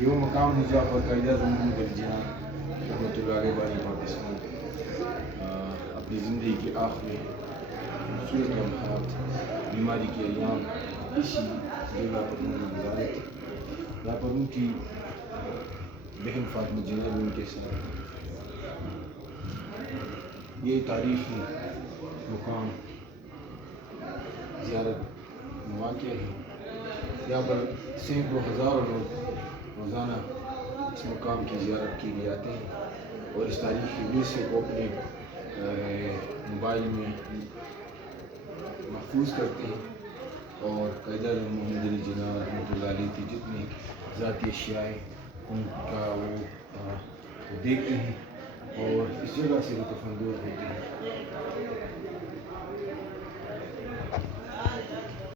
यो मकाम मुझा पर कायदा ज़मीन कर जिना रहमतुल्लाह अलैहि पाकिस्तान अपनी ज़िंदगी के आखिरी खूबसूरत लम्हात बीमारी के अयाम इसी जगह पर उन्होंने गुजारे थे। यहाँ पर उनकी बहन फातिमा जिन्ना भी उनके साथ। ये तारीख़ी मुकाम ज़ियारत वाक़या है। यहाँ पर सैकड़ों हज़ारों लोग रोज़ाना इस मुकाम की ज़ियारत के लिए आते हैं और इस तारीख़ी विरसे को अपने मोबाइल में महफूज करते हैं और कायदा मोहम्मद अली जिन्ना रहमतुल्लाह अलैह की जितनी ज़ाती अशिया है उनका वो देखते हैं और इस जगह से लुत्फ़ अंदोज़ होते हैं।